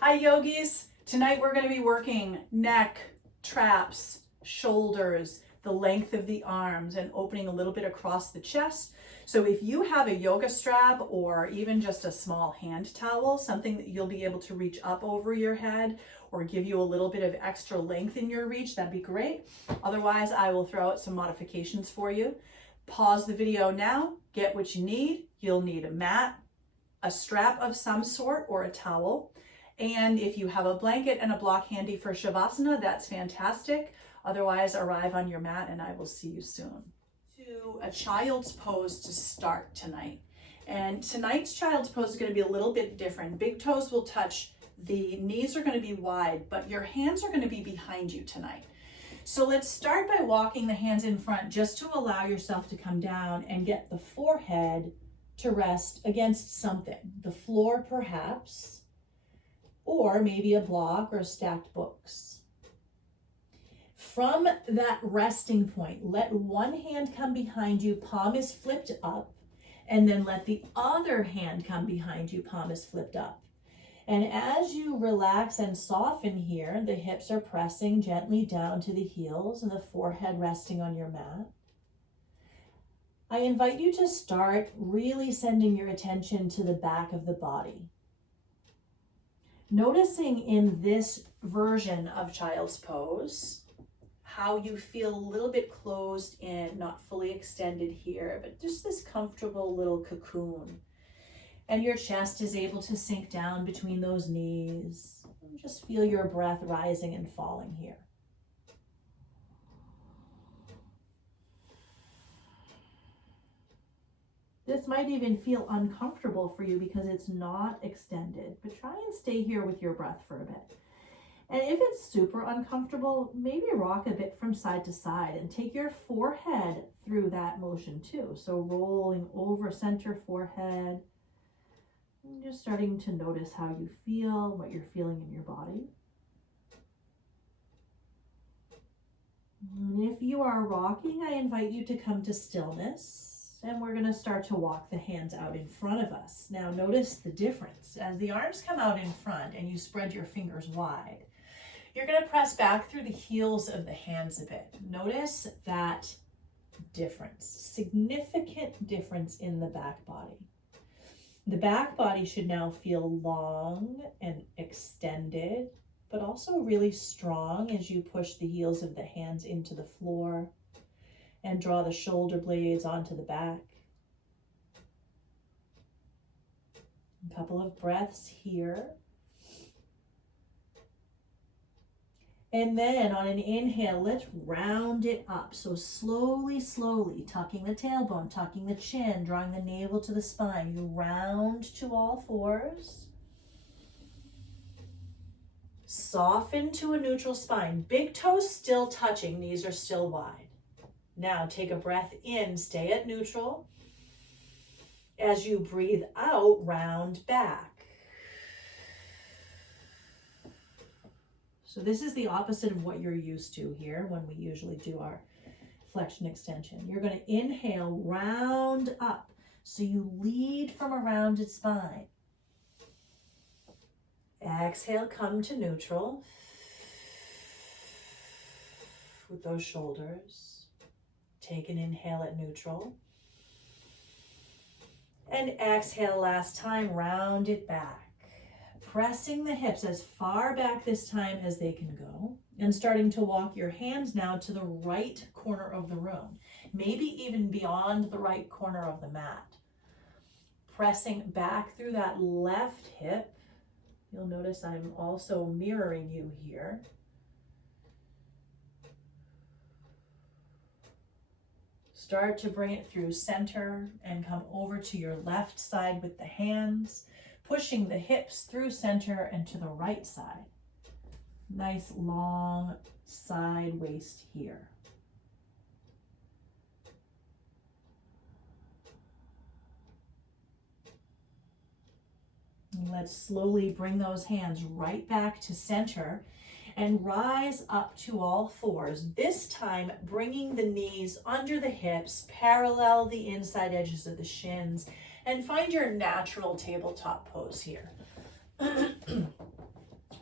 Hi yogis, tonight we're going to be working neck, traps, shoulders, the length of the arms, and opening a little bit across the chest. So if you have a yoga strap or even just a small hand towel, something that you'll be able to reach up over your head or give you a little bit of extra length in your reach, that'd be great. Otherwise, I will throw out some modifications for you. Pause the video now, get what you need. You'll need a mat, a strap of some sort, or a towel. And if you have a blanket and a block handy for Shavasana, that's fantastic. Otherwise, arrive on your mat and I will see you soon. To a child's pose to start tonight. And tonight's child's pose is going to be a little bit different. Big toes will touch, the knees are going to be wide, but your hands are going to be behind you tonight. So let's start by walking the hands in front just to allow yourself to come down and get the forehead to rest against something. The floor perhaps, or maybe a block or stacked books. From that resting point, let one hand come behind you, palm is flipped up, and then let the other hand come behind you, palm is flipped up. And as you relax and soften here, the hips are pressing gently down to the heels and the forehead resting on your mat. I invite you to start really sending your attention to the back of the body. Noticing in this version of child's pose, how you feel a little bit closed in, not fully extended here, but just this comfortable little cocoon. And your chest is able to sink down between those knees. Just feel your breath rising and falling here. This might even feel uncomfortable for you because it's not extended, but try and stay here with your breath for a bit. And if it's super uncomfortable, maybe rock a bit from side to side and take your forehead through that motion too. So rolling over center forehead, and just starting to notice how you feel, what you're feeling in your body. And if you are rocking, I invite you to come to stillness. And we're going to start to walk the hands out in front of us. Now notice the difference. As the arms come out in front and you spread your fingers wide, you're going to press back through the heels of the hands a bit. Notice that difference, significant difference in the back body. The back body should now feel long and extended, but also really strong as you push the heels of the hands into the floor and draw the shoulder blades onto the back. A couple of breaths here. And then on an inhale, let's round it up. So slowly, slowly, tucking the tailbone, tucking the chin, drawing the navel to the spine. You round to all fours. Soften to a neutral spine. Big toes still touching, knees are still wide. Now take a breath in, stay at neutral. As you breathe out, round back. So this is the opposite of what you're used to here when we usually do our flexion extension. You're going to inhale, round up. So you lead from a rounded spine. Exhale, come to neutral with those shoulders. Take an inhale at neutral. And exhale last time, round it back. Pressing the hips as far back this time as they can go. And starting to walk your hands now to the right corner of the room. Maybe even beyond the right corner of the mat. Pressing back through that left hip. You'll notice I'm also mirroring you here. Start to bring it through center and come over to your left side with the hands, pushing the hips through center and to the right side. Nice long side waist here. And let's slowly bring those hands right back to center and rise up to all fours. This time, bringing the knees under the hips, parallel the inside edges of the shins, and find your natural tabletop pose here.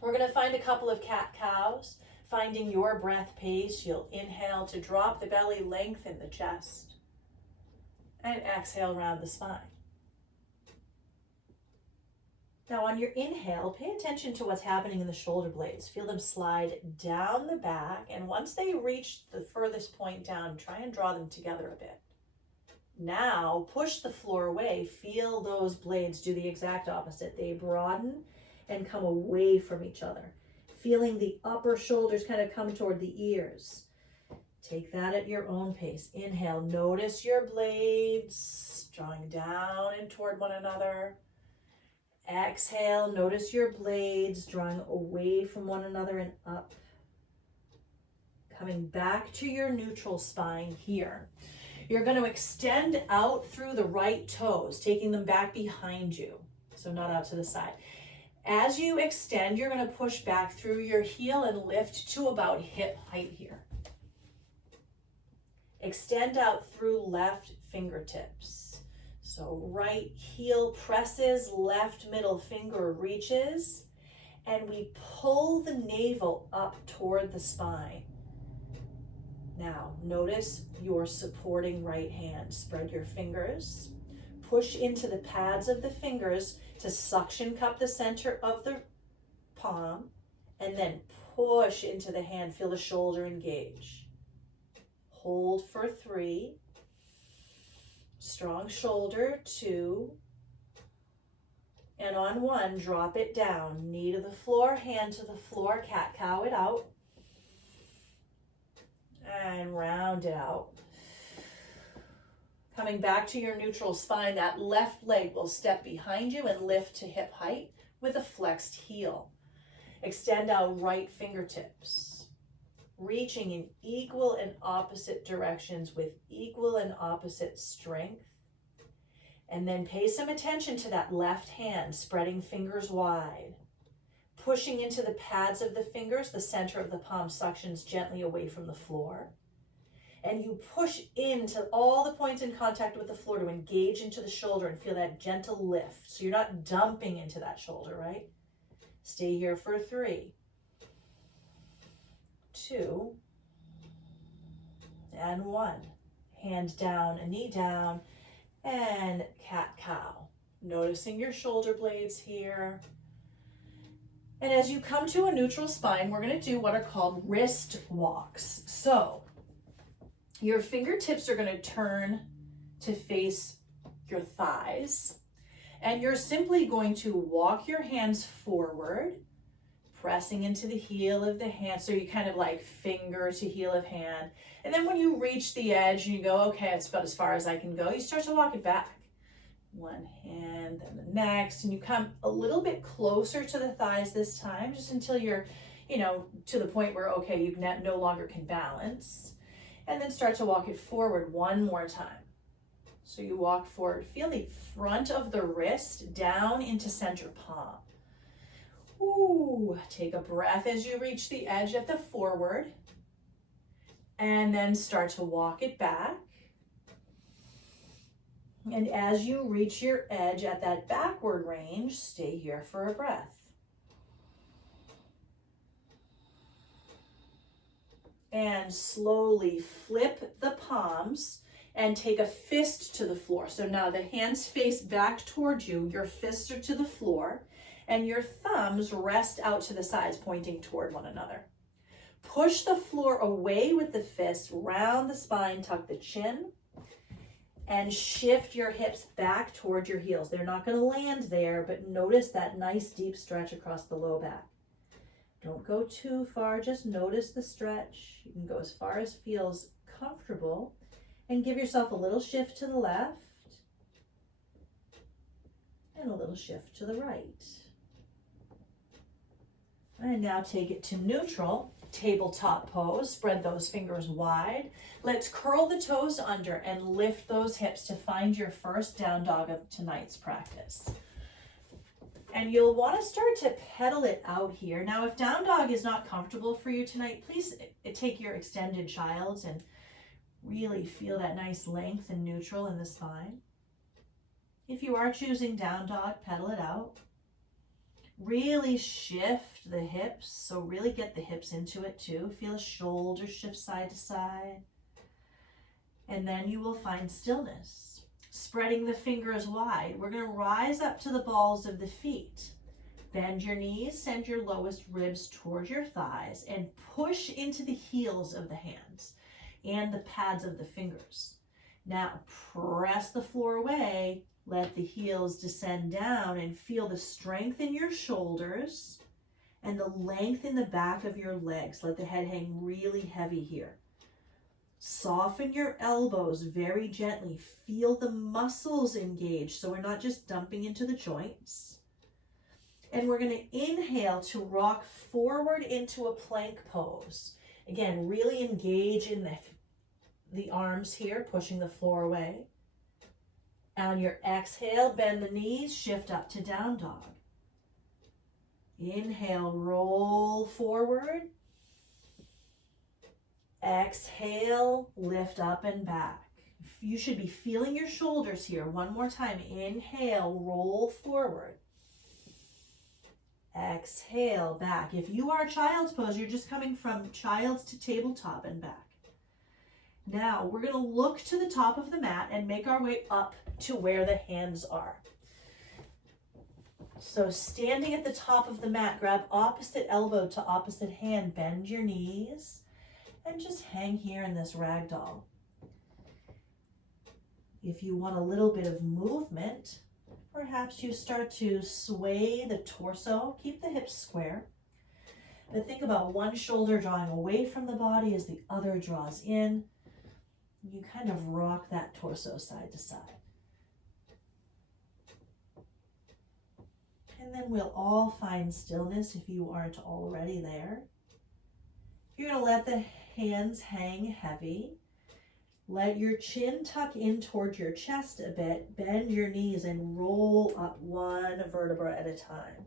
We're going to find a couple of cat-cows. Finding your breath pace, you'll inhale to drop the belly, lengthen the chest, and exhale round the spine. Now on your inhale, pay attention to what's happening in the shoulder blades. Feel them slide down the back, and once they reach the furthest point down, try and draw them together a bit. Now push the floor away. Feel those blades do the exact opposite. They broaden and come away from each other. Feeling the upper shoulders kind of come toward the ears. Take that at your own pace. Inhale, notice your blades drawing down and toward one another. Exhale, notice your blades drawing away from one another and up. Coming back to your neutral spine here. You're going to extend out through the right toes, taking them back behind you, so not out to the side. As you extend, you're going to push back through your heel and lift to about hip height here. Extend out through left fingertips. So right heel presses, left middle finger reaches, and we pull the navel up toward the spine. Now, notice your supporting right hand. Spread your fingers. Push into the pads of the fingers to suction cup the center of the palm, and then push into the hand. Feel the shoulder engage. Hold for 3. Strong shoulder, 2. And on 1, drop it down. Knee to the floor, hand to the floor, cat-cow it out. And round it out. Coming back to your neutral spine, that left leg will step behind you and lift to hip height with a flexed heel. Extend out right fingertips, reaching in equal and opposite directions with equal and opposite strength. And then pay some attention to that left hand, spreading fingers wide. Pushing into the pads of the fingers, the center of the palm suctions gently away from the floor. And you push into all the points in contact with the floor to engage into the shoulder and feel that gentle lift. So you're not dumping into that shoulder, right? Stay here for 3, 2, and 1. Hand down, a knee down, and cat-cow. Noticing your shoulder blades here. And as you come to a neutral spine, we're going to do what are called wrist walks. So your fingertips are going to turn to face your thighs, and you're simply going to walk your hands forward, pressing into the heel of the hand. So you kind of like finger to heel of hand. And then when you reach the edge and you go, okay, it's about as far as I can go, you start to walk it back. One hand, then the next, and you come a little bit closer to the thighs this time, just until you're, to the point where, okay, you no longer can balance. And then start to walk it forward one more time. So you walk forward, feel the front of the wrist down into center palm. Ooh, take a breath as you reach the edge at the forward. And then start to walk it back. And as you reach your edge at that backward range, stay here for a breath. And slowly flip the palms and take a fist to the floor. So now the hands face back towards you, your fists are to the floor, and your thumbs rest out to the sides, pointing toward one another. Push the floor away with the fists, round the spine, tuck the chin, and shift your hips back toward your heels. They're not going to land there, but notice that nice deep stretch across the low back. Don't go too far, just notice the stretch. You can go as far as feels comfortable, and give yourself a little shift to the left and a little shift to the right. And now take it to neutral, tabletop pose. Spread those fingers wide. Let's curl the toes under and lift those hips to find your first down dog of tonight's practice. And you'll want to start to pedal it out here. Now, if down dog is not comfortable for you tonight, please take your extended child's and really feel that nice length and neutral in the spine. If you are choosing down dog, pedal it out. Really shift the hips, so really get the hips into it too. Feel the shoulders shift side to side. And then you will find stillness. Spreading the fingers wide. We're going to rise up to the balls of the feet. Bend your knees, send your lowest ribs towards your thighs, and push into the heels of the hands and the pads of the fingers. Now press the floor away, let the heels descend down, and feel the strength in your shoulders and the length in the back of your legs. Let the head hang really heavy here. Soften your elbows very gently. Feel the muscles engage, so we're not just dumping into the joints. And we're going to inhale to rock forward into a plank pose. Again, really engage in the arms here, pushing the floor away. On your exhale, bend the knees, shift up to down dog. Inhale, roll forward. Exhale, lift up and back. You should be feeling your shoulders here. One more time. Inhale, roll forward. Exhale, back. If you are child's pose, you're just coming from child's to tabletop and back. Now, we're going to look to the top of the mat and make our way up to where the hands are. So standing at the top of the mat, grab opposite elbow to opposite hand, bend your knees, and just hang here in this ragdoll. If you want a little bit of movement, perhaps you start to sway the torso. Keep the hips square. But think about one shoulder drawing away from the body as the other draws in. You kind of rock that torso side to side. And then we'll all find stillness if you aren't already there. You're going to let the hands hang heavy. Let your chin tuck in towards your chest a bit. Bend your knees and roll up one vertebra at a time.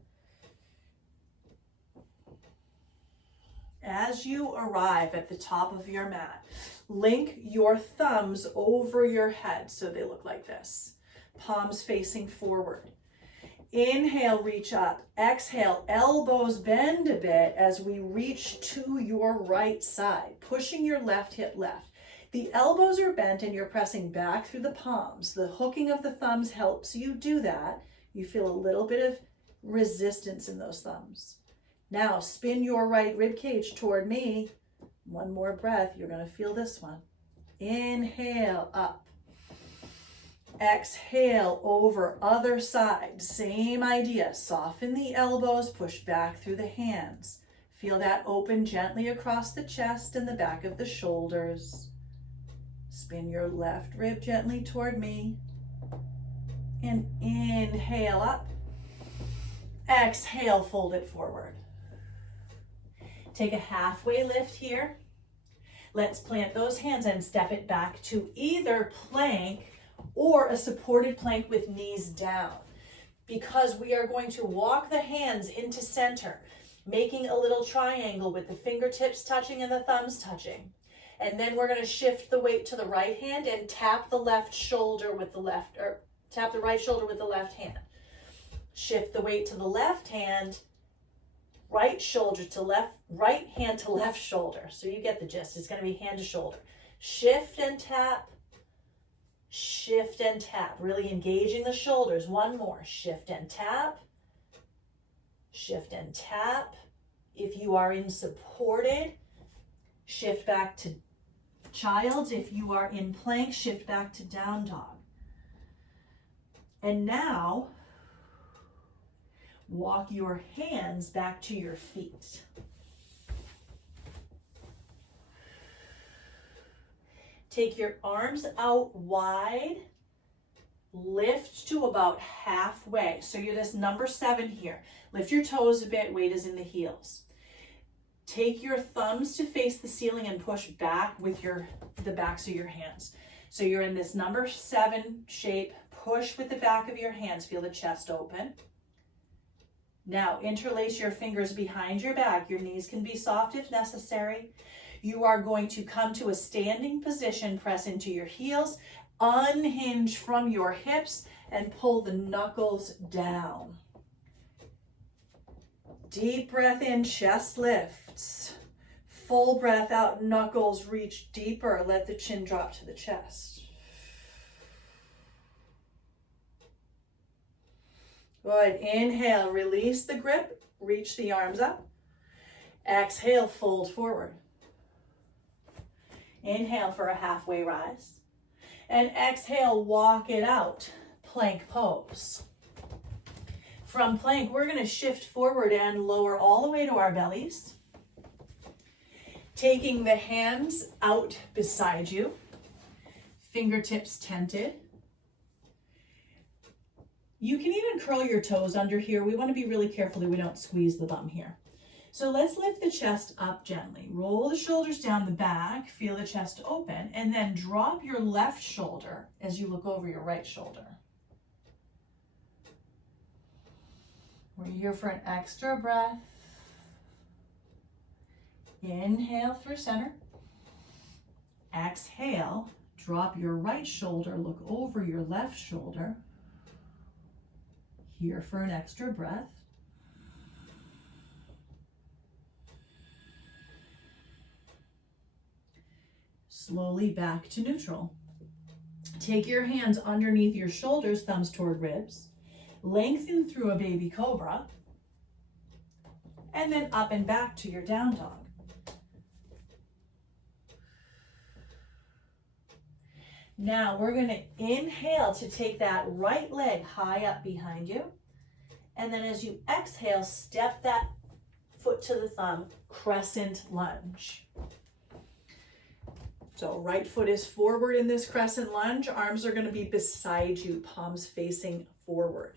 As you arrive at the top of your mat, link your thumbs over your head so they look like this. Palms facing forward. Inhale, reach up. Exhale, elbows bend a bit as we reach to your right side, pushing your left hip left. The elbows are bent and you're pressing back through the palms. The hooking of the thumbs helps you do that. You feel a little bit of resistance in those thumbs. Now spin your right rib cage toward me. One more breath. You're going to feel this one. Inhale, up. Exhale, over, other side. Same idea. Soften the elbows, push back through the hands. Feel that open gently across the chest and the back of the shoulders. Spin your left rib gently toward me. And inhale up. Exhale, fold it forward. Take a halfway lift here. Let's plant those hands and step it back to either plank or a supported plank with knees down, because we are going to walk the hands into center, making a little triangle with the fingertips touching and the thumbs touching. And then we're going to shift the weight to the right hand and tap the left shoulder with the left, or tap the right shoulder with the left hand. Shift the weight to the left hand, right shoulder to left, right hand to left shoulder. So you get the gist. It's going to be hand to shoulder. Shift and tap. Shift and tap, really engaging the shoulders. One more, shift and tap, shift and tap. If you are in supported, shift back to child's. If you are in plank, shift back to down dog. And now, walk your hands back to your feet. Take your arms out wide, lift to about halfway. So you're this number 7 here. Lift your toes a bit, weight is in the heels. Take your thumbs to face the ceiling and push back with the backs of your hands. So you're in this number 7 shape, push with the back of your hands, feel the chest open. Now interlace your fingers behind your back. Your knees can be soft if necessary. You are going to come to a standing position, press into your heels, unhinge from your hips, and pull the knuckles down. Deep breath in, chest lifts. Full breath out, knuckles reach deeper. Let the chin drop to the chest. Good. Inhale, release the grip, reach the arms up. Exhale, fold forward. Inhale for a halfway rise. And exhale, walk it out, plank pose. From plank, we're going to shift forward and lower all the way to our bellies. Taking the hands out beside you, fingertips tented. You can even curl your toes under here. We want to be really careful that we don't squeeze the bum here. So let's lift the chest up gently. Roll the shoulders down the back, feel the chest open, and then drop your left shoulder as you look over your right shoulder. We're here for an extra breath. Inhale through center. Exhale, drop your right shoulder, look over your left shoulder. Here for an extra breath. Slowly back to neutral. Take your hands underneath your shoulders, thumbs toward ribs. Lengthen through a baby cobra. And then up and back to your down dog. Now we're going to inhale to take that right leg high up behind you. And then as you exhale, step that foot to the thumb, crescent lunge. So right foot is forward in this crescent lunge. Arms are going to be beside you, palms facing forward.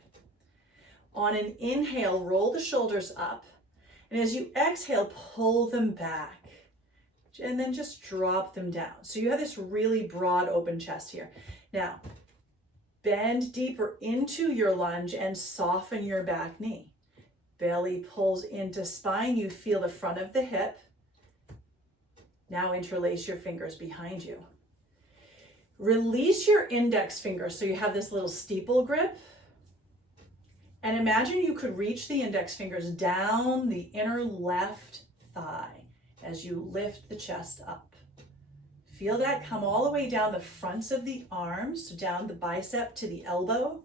On an inhale, roll the shoulders up. And as you exhale, pull them back. And then just drop them down. So you have this really broad open chest here. Now, bend deeper into your lunge and soften your back knee. Belly pulls into spine. You feel the front of the hip. Now interlace your fingers behind you. Release your index finger so you have this little steeple grip. And imagine you could reach the index fingers down the inner left thigh as you lift the chest up. Feel that come all the way down the fronts of the arms, so down the bicep to the elbow.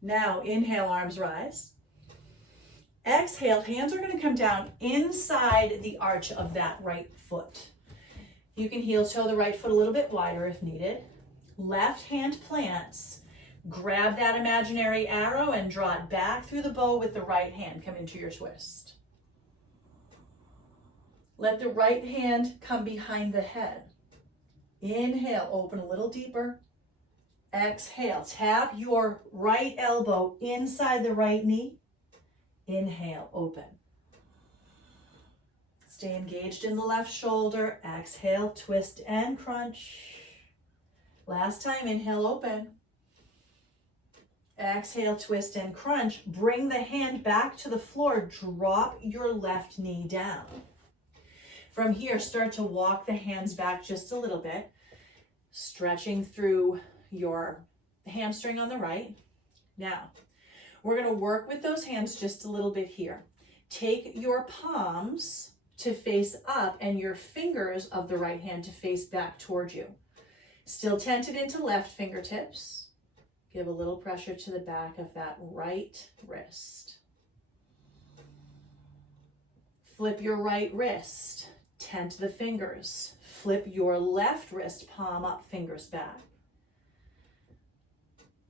Now inhale, arms rise. Exhale, hands are going to come down inside the arch of that right foot. You can heel toe the right foot a little bit wider if needed. Left hand plants. Grab that imaginary arrow and draw it back through the bow with the right hand. Come into your twist. Let the right hand come behind the head. Inhale, open a little deeper. Exhale, tap your right elbow inside the right knee. Inhale, open. Stay engaged in the left shoulder. Exhale, twist and crunch. Last time, inhale, open. Exhale, twist and crunch. Bring the hand back to the floor. Drop your left knee down. From here, start to walk the hands back just a little bit, stretching through your hamstring on the right. Now, we're going to work with those hands just a little bit here. Take your palms to face up and your fingers of the right hand to face back towards you. Still tented into left fingertips. Give a little pressure to the back of that right wrist. Flip your right wrist. Tent the fingers. Flip your left wrist, palm up, fingers back.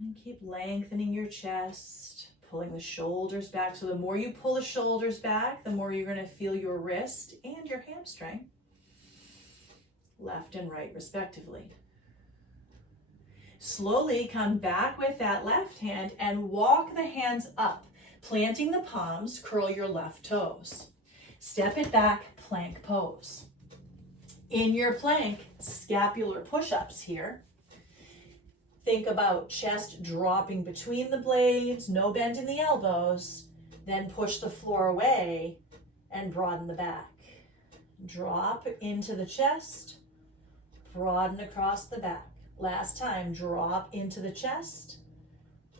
And keep lengthening your chest, pulling the shoulders back. So the more you pull the shoulders back, the more you're going to feel your wrist and your hamstring, left and right respectively. Slowly come back with that left hand and walk the hands up, planting the palms, curl your left toes. Step it back, plank pose. In your plank, scapular push-ups here. Think about chest dropping between the blades, no bend in the elbows, then push the floor away and broaden the back. Drop into the chest, broaden across the back. Last time, drop into the chest,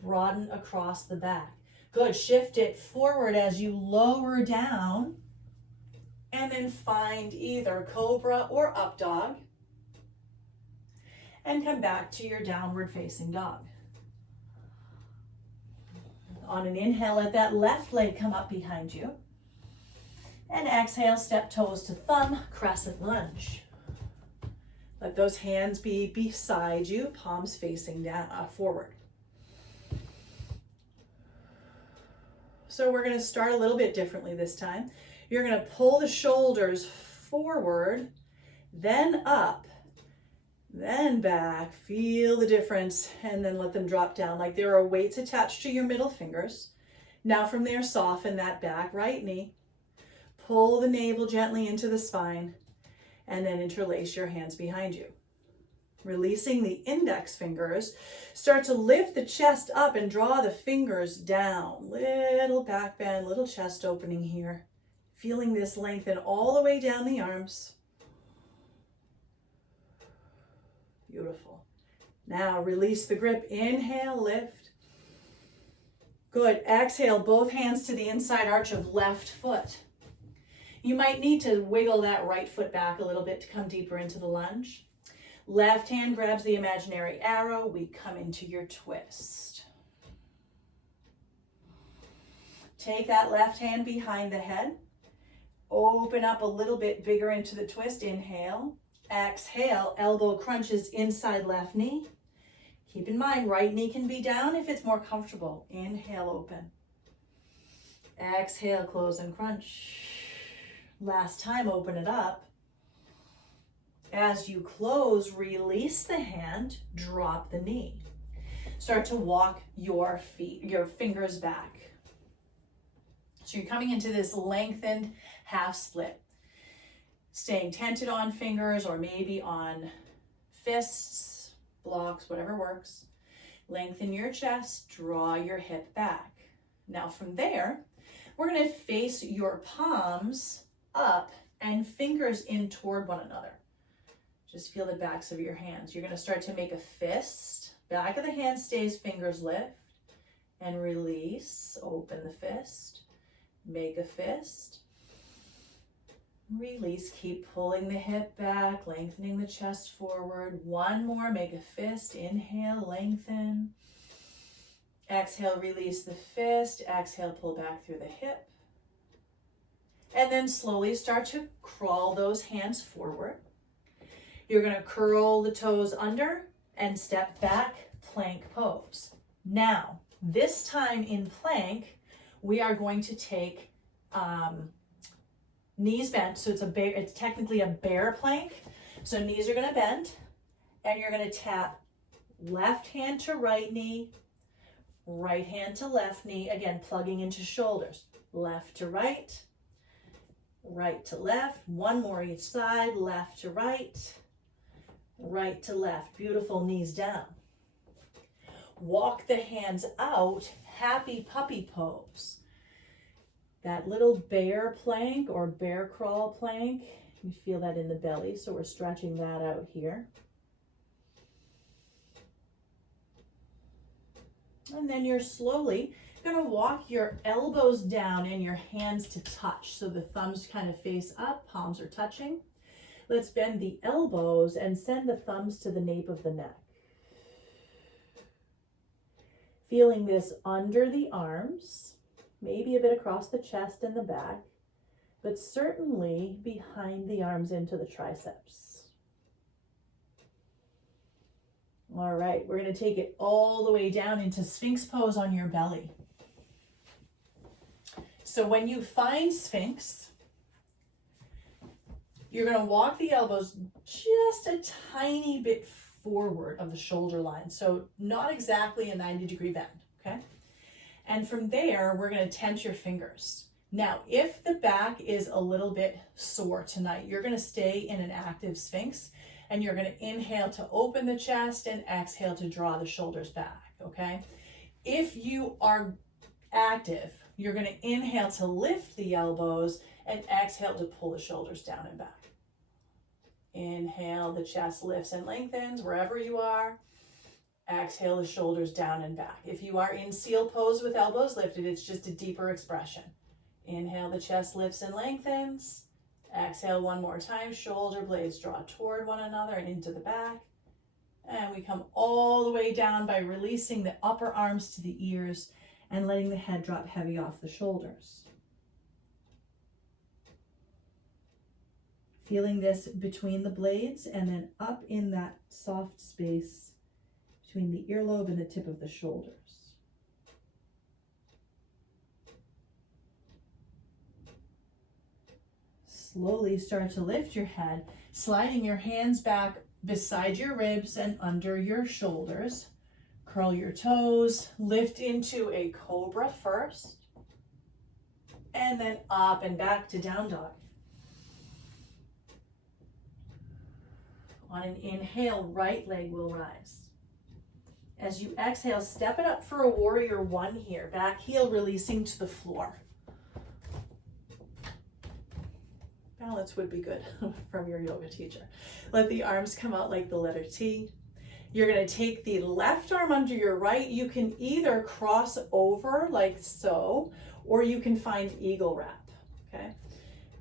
Broaden across the back. Good, shift it forward as you lower down, and then find either cobra or up dog, and come back to your downward facing dog. On an inhale, let that left leg come up behind you. And exhale, step toes to thumb, crescent lunge. Let those hands be beside you, palms facing down, forward. So we're going to start a little bit differently this time. You're going to pull the shoulders forward, then up, then back. Feel the difference, and then let them drop down like there are weights attached to your middle fingers. Now from there, soften that back right knee. Pull the navel gently into the spine, and then interlace your hands behind you. Releasing the index fingers, start to lift the chest up and draw the fingers down. Little back bend, little chest opening here. Feeling this lengthen all the way down the arms. Beautiful. Now release the grip. Inhale, lift. Good. Exhale, both hands to the inside arch of left foot. You might need to wiggle that right foot back a little bit to come deeper into the lunge. Left hand grabs the imaginary arrow. We come into your twist. Take that left hand behind the head. Open up a little bit bigger into the twist. Inhale. Exhale, elbow crunches inside left knee. Keep in mind, right knee can be down if it's more comfortable. Inhale, open. Exhale, close and crunch. Last time, open it up. As you close, release the hand, drop the knee. Start to walk your fingers back. So you're coming into this lengthened half split. Staying tented on fingers or maybe on fists, blocks, whatever works. Lengthen your chest, draw your hip back. Now from there, we're going to face your palms up and fingers in toward one another. Just feel the backs of your hands. You're going to start to make a fist. Back of the hand stays, fingers lift and release. Open the fist. Make a fist. Release, keep pulling the hip back, lengthening the chest forward. One more, make a fist. Inhale, lengthen. Exhale, release the fist. Exhale, pull back through the hip. And then slowly start to crawl those hands forward. You're going to curl the toes under and step back, plank pose. Now, this time in plank, we are going to take knees bent, so it's technically a bear plank. So knees are going to bend, and you're going to tap left hand to right knee, right hand to left knee, again plugging into shoulders. Left to right, right to left. One more each side, left to right, right to left. Beautiful, knees down. Walk the hands out, happy puppy pose. That little bear plank or bear crawl plank, you feel that in the belly, so we're stretching that out here. And then you're slowly going to walk your elbows down and your hands to touch. So the thumbs kind of face up, palms are touching. Let's bend the elbows and send the thumbs to the nape of the neck. Feeling this under the arms. Maybe a bit across the chest and the back, but certainly behind the arms into the triceps. All right, we're going to take it all the way down into Sphinx pose on your belly. So when you find Sphinx, you're going to walk the elbows just a tiny bit forward of the shoulder line. So not exactly a 90-degree bend, okay? And from there, we're going to tent your fingers. Now, if the back is a little bit sore tonight, you're going to stay in an active Sphinx, and you're going to inhale to open the chest and exhale to draw the shoulders back, okay? If you are active, you're going to inhale to lift the elbows and exhale to pull the shoulders down and back. Inhale, the chest lifts and lengthens wherever you are. Exhale the shoulders down and back. If you are in seal pose with elbows lifted, it's just a deeper expression. Inhale, the chest lifts and lengthens. Exhale one more time, shoulder blades draw toward one another and into the back. And we come all the way down by releasing the upper arms to the ears and letting the head drop heavy off the shoulders. Feeling this between the blades and then up in that soft space between the earlobe and the tip of the shoulders. Slowly start to lift your head, sliding your hands back beside your ribs and under your shoulders. Curl your toes, lift into a cobra first, and then up and back to down dog. On an inhale, right leg will rise. As you exhale, step it up for a warrior one here. Back heel releasing to the floor. Balance would be good from your yoga teacher. Let the arms come out like the letter T. You're going to take the left arm under your right. You can either cross over like so, or you can find eagle wrap, okay?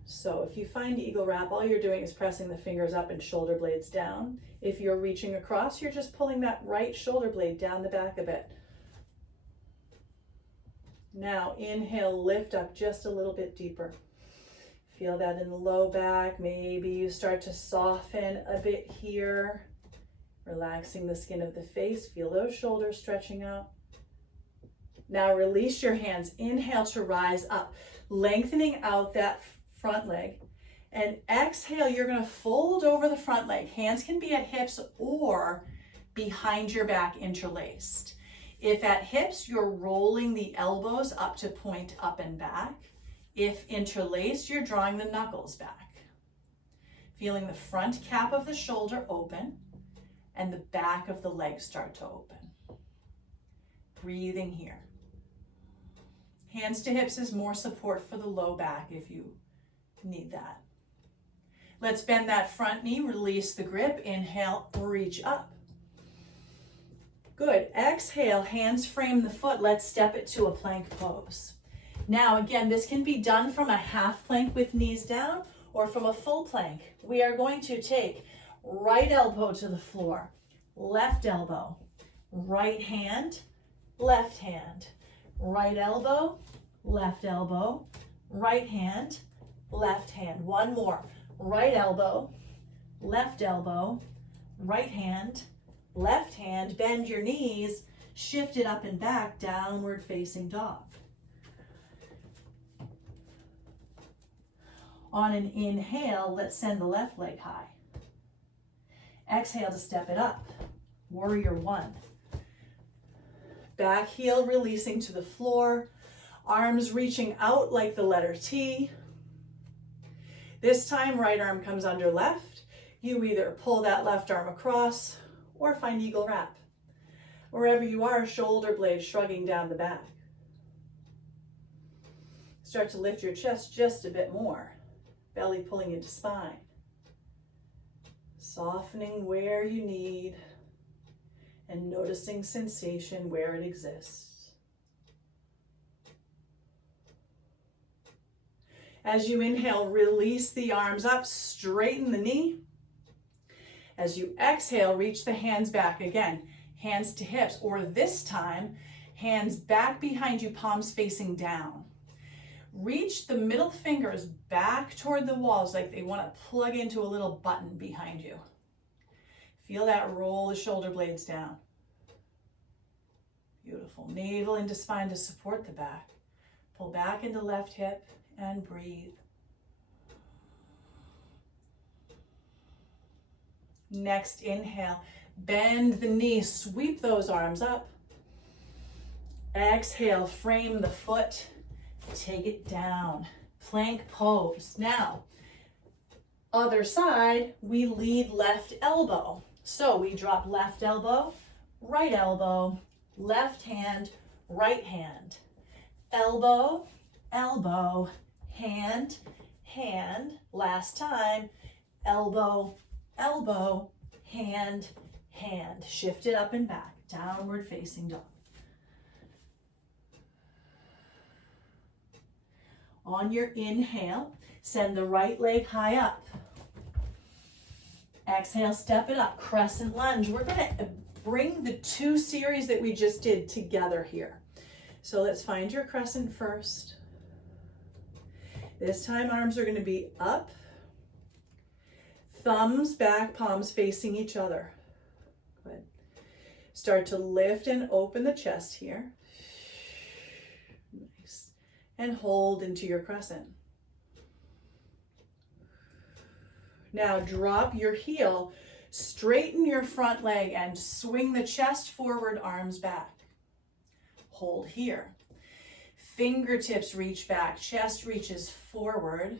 So if you find eagle wrap, all you're doing is pressing the fingers up and shoulder blades down. If you're reaching across, you're just pulling that right shoulder blade down the back a bit. Now inhale, lift up just a little bit deeper. Feel that in the low back. Maybe you start to soften a bit here, relaxing the skin of the face. Feel those shoulders stretching out. Now release your hands. Inhale to rise up, lengthening out that front leg. And exhale, you're going to fold over the front leg. Hands can be at hips or behind your back interlaced. If at hips, you're rolling the elbows up to point up and back. If interlaced, you're drawing the knuckles back. Feeling the front cap of the shoulder open and the back of the leg start to open. Breathing here. Hands to hips is more support for the low back if you need that. Let's bend that front knee, release the grip. Inhale, reach up. Good. Exhale, hands frame the foot. Let's step it to a plank pose. Now, again, this can be done from a half plank with knees down or from a full plank. We are going to take right elbow to the floor, left elbow, right hand, left hand, right elbow, right hand, left hand. One more. Right elbow, right hand, left hand. Bend your knees, shift it up and back, downward facing dog. On an inhale, let's send the left leg high. Exhale to step it up. Warrior one. Back heel releasing to the floor. Arms reaching out like the letter T. This time, right arm comes under left. You either pull that left arm across or find eagle wrap. Wherever you are, shoulder blades shrugging down the back. Start to lift your chest just a bit more. Belly pulling into spine. Softening where you need and noticing sensation where it exists. As you inhale, release the arms up, straighten the knee. As you exhale, reach the hands back again, hands to hips, or this time, hands back behind you, palms facing down. Reach the middle fingers back toward the walls like they want to plug into a little button behind you. Feel that roll the shoulder blades down. Beautiful. Navel into spine to support the back. Pull back into left hip and breathe. Next inhale, bend the knee, sweep those arms up. Exhale, frame the foot. Take it down, plank pose. Now, other side, we lead left elbow. So we drop left elbow, left hand, right hand. Elbow, elbow, hand, hand. Last time, elbow, elbow, hand, hand, shift it up and back, downward facing dog. On your inhale, send the right leg high up. Exhale, step it up, crescent lunge. We're gonna bring the two series that we just did together here. So let's find your crescent first. This time arms are gonna be up, thumbs back, palms facing each other. Good. Start to lift and open the chest here. Nice. And hold into your crescent. Now drop your heel, straighten your front leg and swing the chest forward, arms back. Hold here. Fingertips reach back, chest reaches forward.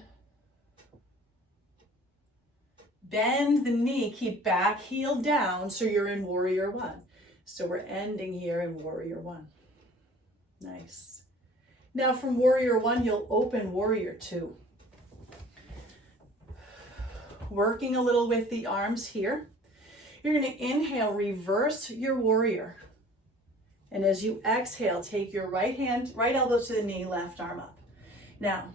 Bend the knee, keep back heel down so you're in warrior one. So we're ending here in warrior one. Nice. Now from warrior one, you'll open warrior two. Working a little with the arms here. You're going to inhale, reverse your warrior. And as you exhale, take your right elbow to the knee, left arm up. Now,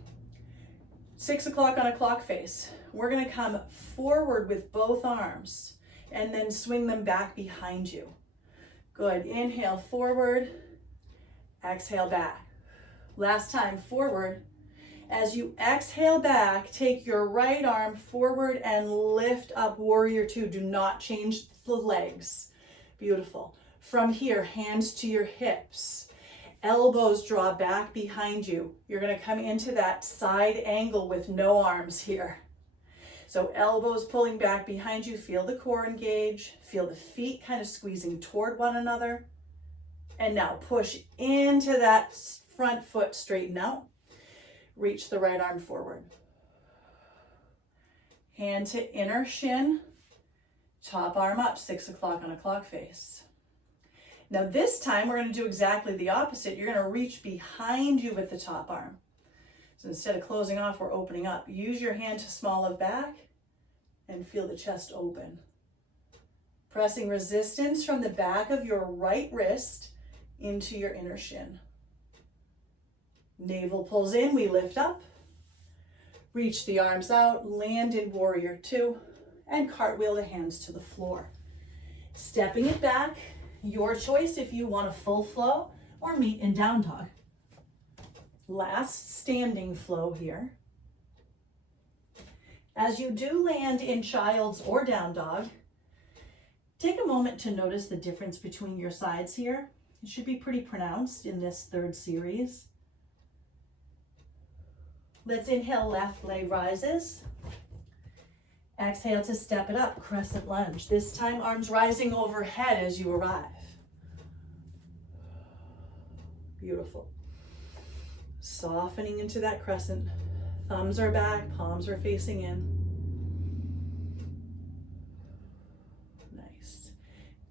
6 o'clock on a clock face. We're going to come forward with both arms and then swing them back behind you. Good. Inhale, forward. Exhale, back. Last time, forward. As you exhale back, take your right arm forward and lift up warrior two. Do not change the legs. Beautiful. From here, hands to your hips. Elbows draw back behind you. You're going to come into that side angle with no arms here. So elbows pulling back behind you. Feel the core engage. Feel the feet kind of squeezing toward one another. And now push into that front foot, straighten out. Reach the right arm forward. Hand to inner shin. Top arm up, 6 o'clock on a clock face. Now this time we're going to do exactly the opposite. You're going to reach behind you with the top arm. So instead of closing off, we're opening up. Use your hand to small of back and feel the chest open. Pressing resistance from the back of your right wrist into your inner shin. Navel pulls in, we lift up. Reach the arms out, land in warrior two, and cartwheel the hands to the floor. Stepping it back, your choice if you want a full flow or meet in down dog. Last standing flow here. As you do land in child's or down dog, take a moment to notice the difference between your sides here. It should be pretty pronounced in this third series. Let's inhale, left leg rises. Exhale to step it up, crescent lunge. This time arms rising overhead as you arrive. Beautiful. Softening into that crescent. Thumbs are back, palms are facing in. Nice.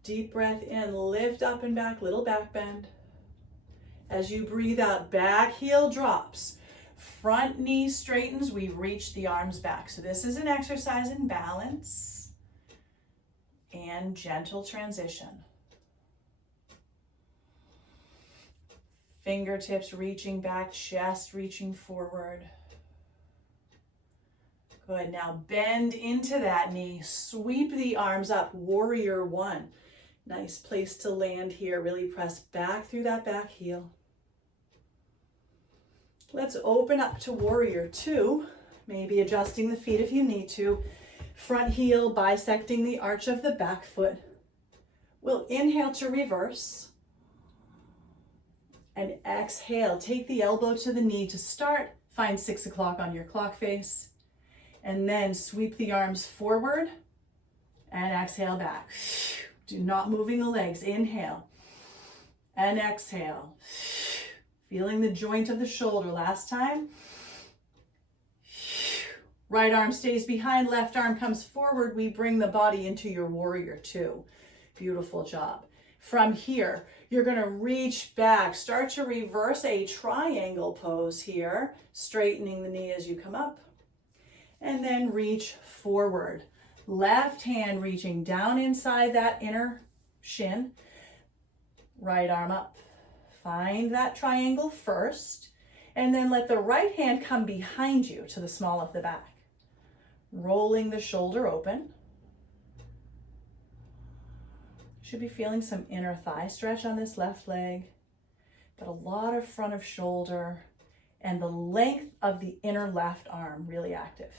Deep breath in, lift up and back, little back bend. As you breathe out, back heel drops. Front knee straightens, we reach the arms back. So this is an exercise in balance and gentle transition. Fingertips reaching back, chest reaching forward. Good, now bend into that knee, sweep the arms up, warrior one. Nice place to land here, really press back through that back heel. Let's open up to warrior two, maybe adjusting the feet if you need to. Front heel bisecting the arch of the back foot. We'll inhale to reverse. And exhale, take the elbow to the knee to start. Find 6 o'clock on your clock face. And then sweep the arms forward and exhale back. Do not moving the legs. Inhale and exhale. Feeling the joint of the shoulder. Last time. Right arm stays behind, left arm comes forward. We bring the body into your warrior two. Beautiful job. From here, you're going to reach back. Start to reverse a triangle pose here. Straightening the knee as you come up. And then reach forward. Left hand reaching down inside that inner shin. Right arm up. Find that triangle first, and then let the right hand come behind you to the small of the back. Rolling the shoulder open. Should be feeling some inner thigh stretch on this left leg, but a lot of front of shoulder and the length of the inner left arm really active.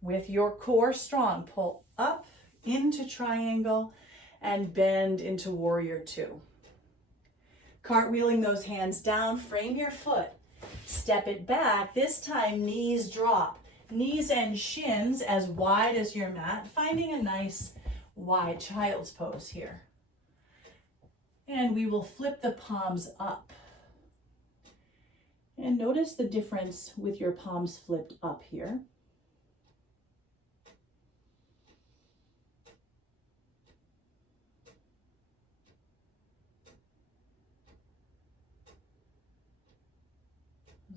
With your core strong, pull up into triangle and bend into warrior two. Cartwheeling those hands down, frame your foot, step it back. This time knees drop, knees and shins as wide as your mat, finding a nice wide child's pose here. And we will flip the palms up. And notice the difference with your palms flipped up here.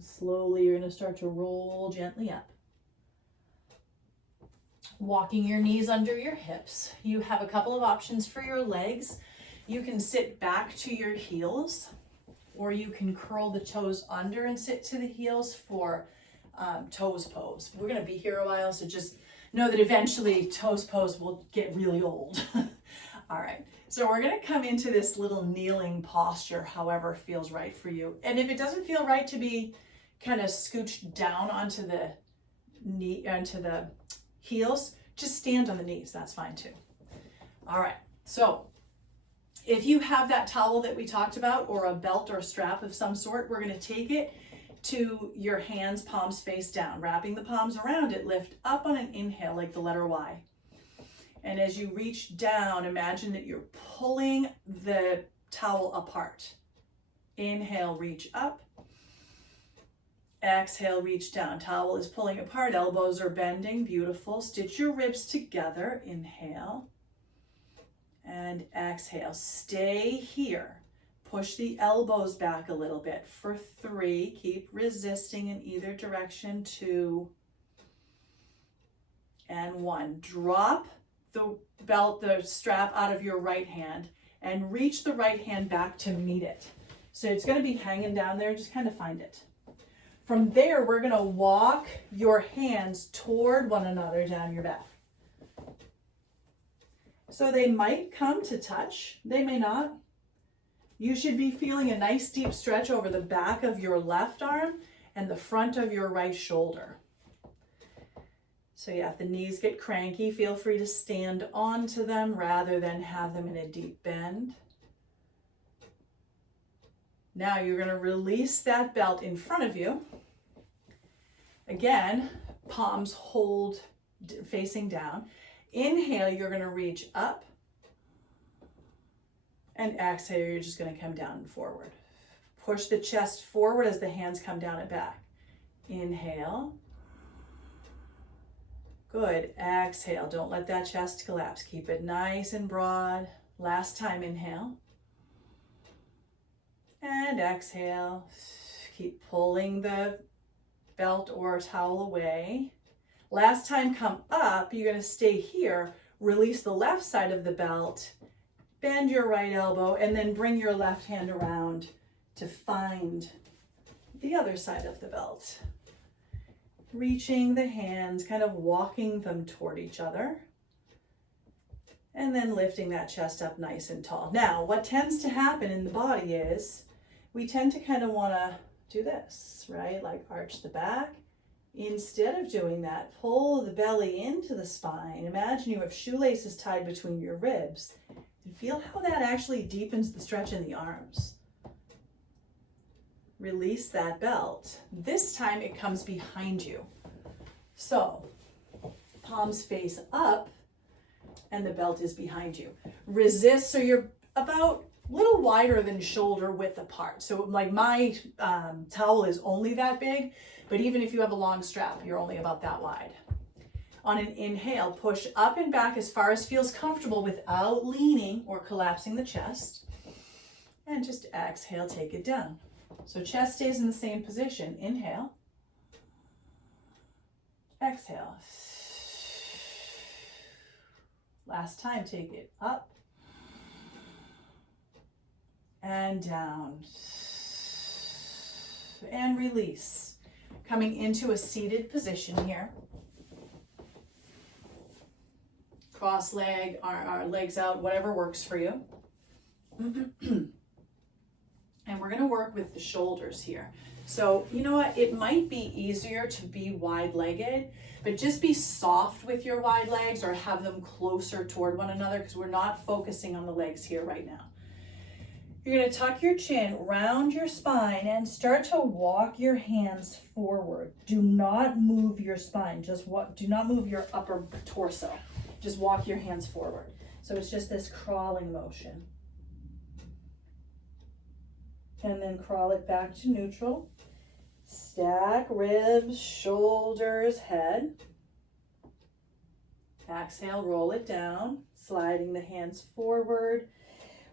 Slowly, you're going to start to roll gently up. Walking your knees under your hips. You have a couple of options for your legs. You can sit back to your heels, or you can curl the toes under and sit to the heels for toes pose. We're going to be here a while, so just know that eventually toes pose will get really old. All right, so we're going to come into this little kneeling posture, however feels right for you. And if it doesn't feel right to be kind of scooched down onto the knee, onto the heels, just stand on the knees. That's fine too. All right, so if you have that towel that we talked about, or a belt or strap of some sort, we're going to take it to your hands, palms face down, wrapping the palms around it. Lift up on an inhale like the letter Y. And as you reach down, imagine that you're pulling the towel apart. Inhale, reach up. Exhale, reach down. Towel is pulling apart, elbows are bending. Beautiful. Stitch your ribs together. Inhale and exhale. Stay here. Push the elbows back a little bit for 3. Keep resisting in either direction. 2 and 1. Drop the belt, the strap out of your right hand and reach the right hand back to meet it. So it's going to be hanging down there. Just kind of find it. From there, we're going to walk your hands toward one another down your back. So they might come to touch, they may not. You should be feeling a nice deep stretch over the back of your left arm and the front of your right shoulder. So yeah, if the knees get cranky, feel free to stand onto them rather than have them in a deep bend. Now you're going to release that belt in front of you. Again, palms hold facing down. Inhale, you're going to reach up. And exhale, you're just going to come down and forward. Push the chest forward as the hands come down and back. Inhale. Good. Exhale. Don't let that chest collapse. Keep it nice and broad. Last time, inhale. And exhale. Keep pulling the belt or towel away. Last time, come up. You're going to stay here. Release the left side of the belt. Bend your right elbow and then bring your left hand around to find the other side of the belt. Reaching the hands, kind of walking them toward each other. And then lifting that chest up nice and tall. Now, what tends to happen in the body is we tend to kind of want to do this, right? Like arch the back. Instead of doing that, pull the belly into the spine. Imagine you have shoelaces tied between your ribs. And feel how that actually deepens the stretch in the arms. Release that belt. This time it comes behind you. So, palms face up and the belt is behind you. Resist, so you're about a little wider than shoulder width apart. So like my towel is only that big, but even if you have a long strap, you're only about that wide. On an inhale, push up and back as far as feels comfortable without leaning or collapsing the chest. And just exhale, take it down. So chest stays in the same position. Inhale. Exhale. Last time, take it up and down and release. Coming into a seated position here. Cross leg, our legs out, whatever works for you. And we're going to work with the shoulders here. So, you know what? It might be easier to be wide-legged, but just be soft with your wide legs or have them closer toward one another because we're not focusing on the legs here right now. You're going to tuck your chin, round your spine, and start to walk your hands forward. Do not move your spine. Do not move your upper torso. Just walk your hands forward. So it's just this crawling motion. And then crawl it back to neutral. Stack ribs, shoulders, head. Exhale, roll it down, sliding the hands forward.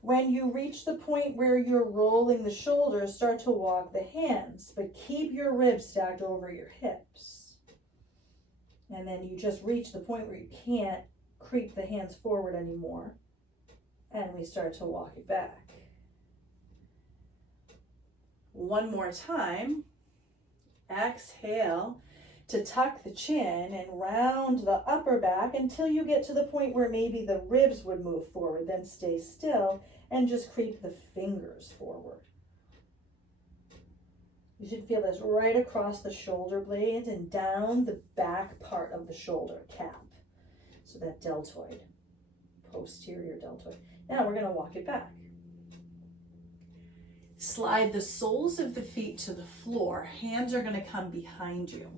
When you reach the point where you're rolling the shoulders, start to walk the hands, but keep your ribs stacked over your hips. And then you just reach the point where you can't creep the hands forward anymore. And we start to walk it back. One more time. Exhale to tuck the chin and round the upper back until you get to the point where maybe the ribs would move forward. Then stay still and just creep the fingers forward. You should feel this right across the shoulder blades and down the back part of the shoulder cap. So that deltoid, posterior deltoid. Now we're going to walk it back. Slide the soles of the feet to the floor. Hands are going to come behind you.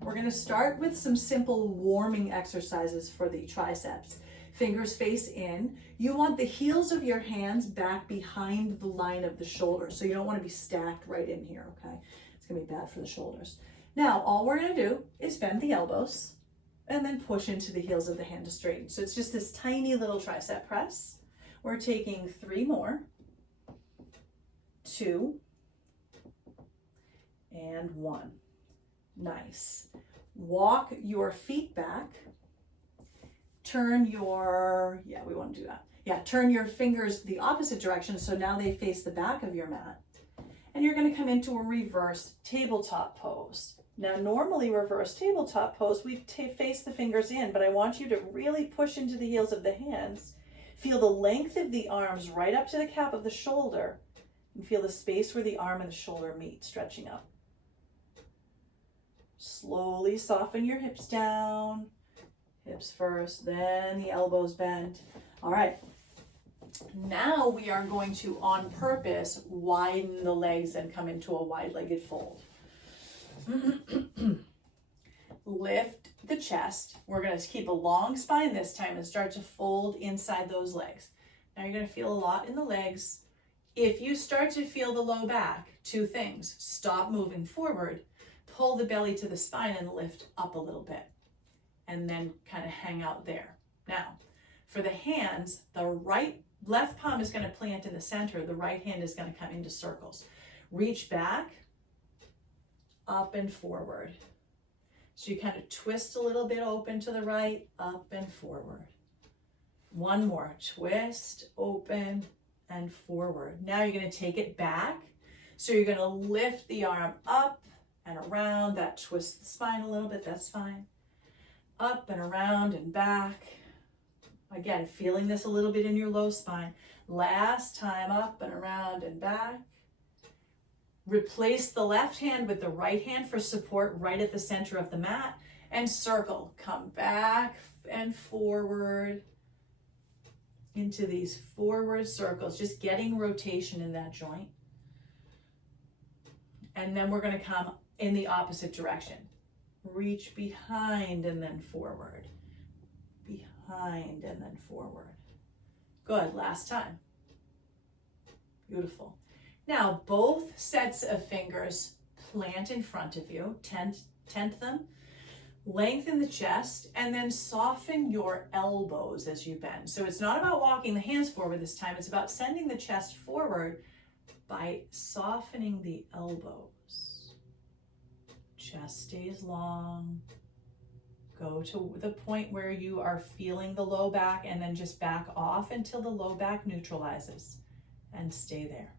We're going to start with some simple warming exercises for the triceps. Fingers face in. You want the heels of your hands back behind the line of the shoulder. So you don't want to be stacked right in here, okay? It's going to be bad for the shoulders. Now, all we're going to do is bend the elbows and then push into the heels of the hand to straighten. So it's just this tiny little tricep press. We're taking 3 more. 2 and 1. Nice. Walk your feet back. Turn your, we want to do that. Turn your fingers the opposite direction so now they face the back of your mat. And you're going to come into a reverse tabletop pose. Now normally reverse tabletop pose, we face the fingers in, but I want you to really push into the heels of the hands. Feel the length of the arms right up to the cap of the shoulder. And feel the space where the arm and the shoulder meet, stretching up. Slowly soften your hips down. Hips first, then the elbows bend. All right. Now we are going to, on purpose, widen the legs and come into a wide-legged fold. Lift the chest. We're going to keep a long spine this time and start to fold inside those legs. Now you're going to feel a lot in the legs. If you start to feel the low back, 2 things. Stop moving forward, pull the belly to the spine and lift up a little bit, and then kind of hang out there. Now, for the hands, the left palm is going to plant in the center, the right hand is going to come into circles. Reach back, up and forward. So you kind of twist a little bit open to the right, up and forward. One more, twist, open, and forward. Now you're going to take it back. So you're going to lift the arm up and around. That twists the spine a little bit. That's fine. Up and around and back. Again, feeling this a little bit in your low spine. Last time, up and around and back. Replace the left hand with the right hand for support right at the center of the mat. And circle. Come back and forward into these forward circles, just getting rotation in that joint. And then we're going to come in the opposite direction. Reach behind and then forward. Behind and then forward. Good, last time. Beautiful. Now, both sets of fingers plant in front of you, tent them. Lengthen the chest and then soften your elbows as you bend. So it's not about walking the hands forward this time. It's about sending the chest forward by softening the elbows. Chest stays long. Go to the point where you are feeling the low back and then just back off until the low back neutralizes, and stay there.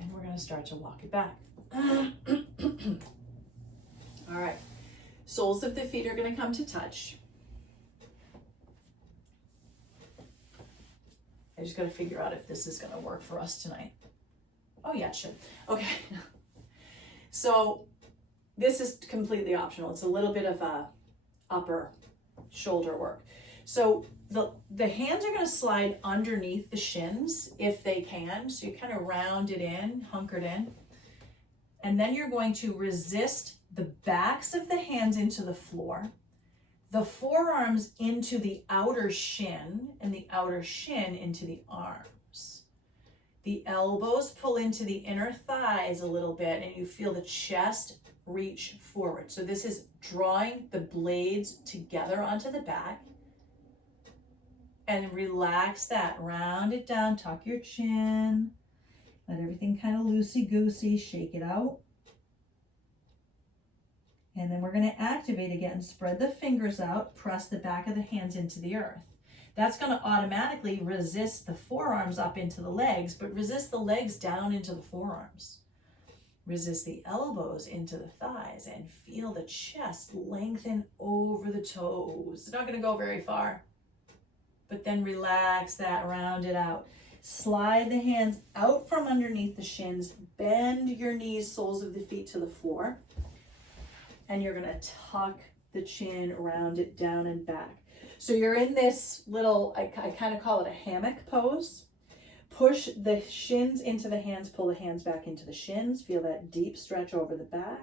And we're going to start to walk it back. All right. Soles of the feet are going to come to touch. I just got to figure out if this is going to work for us tonight. Oh yeah, it should. Okay. So this is completely optional. It's a little bit of a upper shoulder work. So the hands are going to slide underneath the shins if they can. So you kind of round it in, hunkered in. And then you're going to resist the backs of the hands into the floor, the forearms into the outer shin, and the outer shin into the arms. The elbows pull into the inner thighs a little bit, and you feel the chest reach forward. So this is drawing the blades together onto the back. And relax that, round it down, tuck your chin, let everything kind of loosey-goosey, shake it out. And then we're going to activate again, spread the fingers out, press the back of the hands into the earth. That's going to automatically resist the forearms up into the legs, but resist the legs down into the forearms. Resist the elbows into the thighs and feel the chest lengthen over the toes. It's not going to go very far. But then relax that, round it out. Slide the hands out from underneath the shins, bend your knees, soles of the feet to the floor. And you're gonna tuck the chin, round it down and back. So you're in this little, I kind of call it a hammock pose. Push the shins into the hands, pull the hands back into the shins. Feel that deep stretch over the back.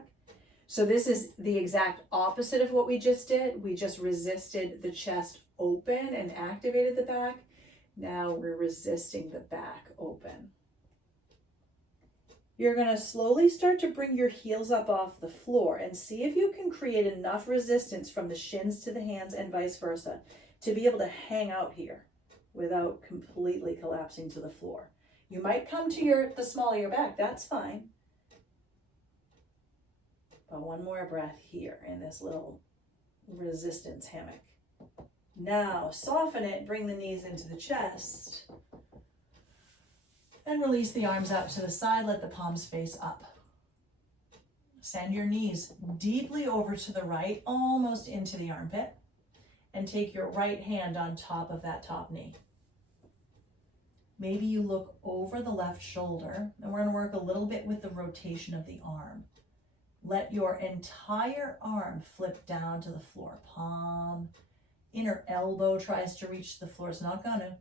So this is the exact opposite of what we just did. We just resisted the chest open and activated the back. Now we're resisting the back open. You're going to slowly start to bring your heels up off the floor and see if you can create enough resistance from the shins to the hands and vice versa to be able to hang out here without completely collapsing to the floor. You might come to the small of your back, that's fine. But one more breath here in this little resistance hammock. Now soften it, bring the knees into the chest, and release the arms out to the side, let the palms face up. Send your knees deeply over to the right, almost into the armpit, and take your right hand on top of that top knee. Maybe you look over the left shoulder, and we're going to work a little bit with the rotation of the arm. Let your entire arm flip down to the floor. Palm, inner elbow tries to reach the floor. It's not gonna.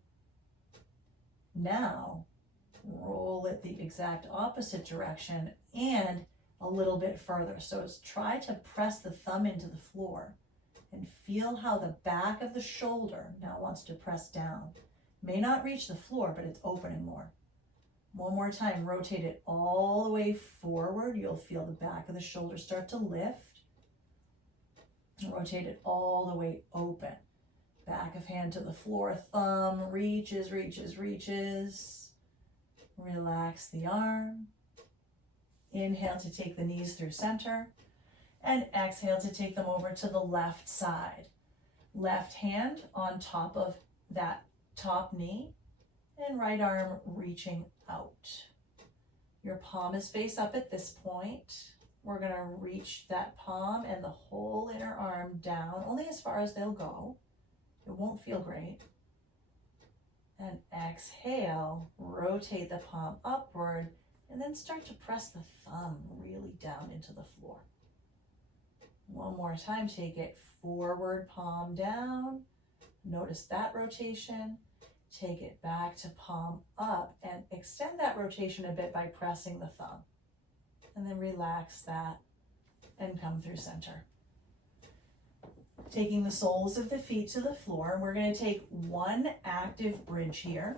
Now, roll it the exact opposite direction and a little bit further. So it's try to press the thumb into the floor and feel how the back of the shoulder now wants to press down. May not reach the floor, but it's opening more. One more time, rotate it all the way forward. You'll feel the back of the shoulder start to lift. Rotate it all the way open. Back of hand to the floor, thumb reaches, reaches, reaches. Relax the arm. Inhale to take the knees through center. And exhale to take them over to the left side. Left hand on top of that top knee. And right arm reaching out. Your palm is face up at this point. We're going to reach that palm and the whole inner arm down, only as far as they'll go. It won't feel great. And exhale, rotate the palm upward, and then start to press the thumb really down into the floor. One more time, take it forward, palm down. Notice that rotation. Take it back to palm up and extend that rotation a bit by pressing the thumb. And then relax that and come through center. Taking the soles of the feet to the floor, and we're going to take one active bridge here.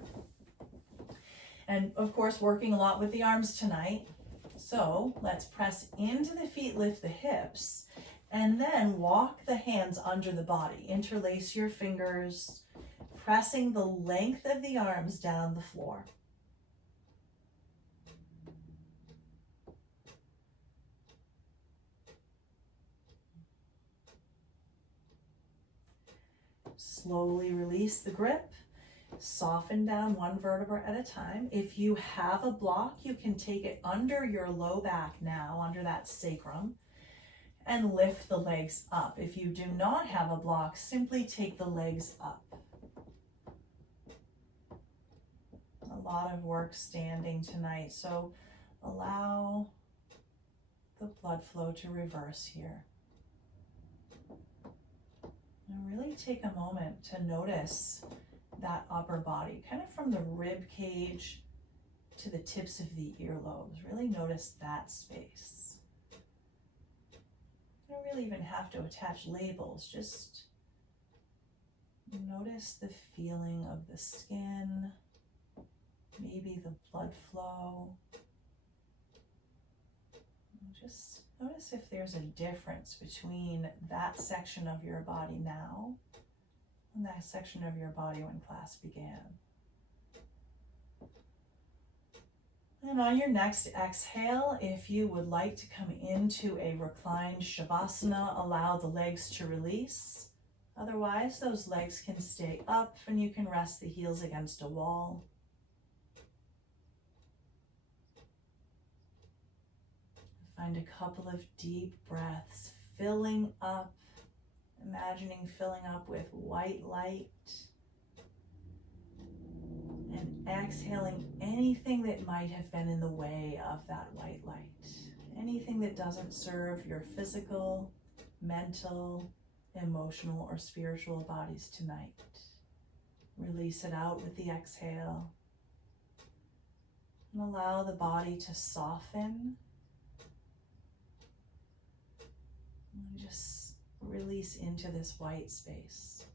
And of course, working a lot with the arms tonight. So let's press into the feet, lift the hips, and then walk the hands under the body. Interlace your fingers, pressing the length of the arms down the floor. Slowly release the grip. Soften down one vertebra at a time. If you have a block, you can take it under your low back now, under that sacrum, and lift the legs up. If you do not have a block, simply take the legs up. A lot of work standing tonight, so allow the blood flow to reverse here. And really take a moment to notice that upper body, kind of from the rib cage to the tips of the earlobes. Really notice that space. You don't really even have to attach labels, just notice the feeling of the skin, maybe the blood flow. Just notice if there's a difference between that section of your body now and that section of your body when class began. And on your next exhale, if you would like to come into a reclined Shavasana, allow the legs to release. Otherwise, those legs can stay up and you can rest the heels against a wall. Find a couple of deep breaths, filling up, imagining filling up with white light, and exhaling anything that might have been in the way of that white light, anything that doesn't serve your physical, mental, emotional, or spiritual bodies tonight. Release it out with the exhale, and allow the body to soften. And just release into this white space.